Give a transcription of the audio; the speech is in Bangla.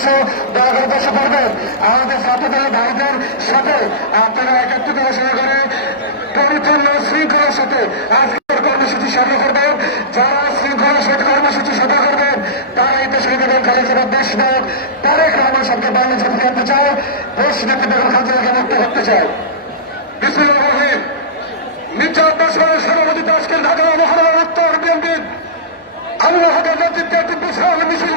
উদ্দেশ্য দয়া করে বসে পড়বেন। আমাদের ছাত্রদল ভাইদের সাথে আপনারা একাত্রিত ঘোষণা করে পরিপূর্ণ শৃঙ্খলার সাথে আজকের কর্মসূচি সফল করবেন। যারা শৃঙ্খলার সাথে কর্মসূচি সফল করবেন তারা এই দেশের বেগম খালেদা দেশ নায়ক তারেক রহমান সাথে বাংলাদেশে ফিরতে চায়, দেশ নেত্রী বেগম খালেদাকে মুক্ত করতে চায়। বিসমিল্লাহির রহমানির রহিম। মির্জা আব্বাস খানের সভাপতিত্বে আজকের ঢাকা মহানগর উত্তর বিএনপির আমিনুল হকের নেতৃত্বে একটি বিশাল মিছিল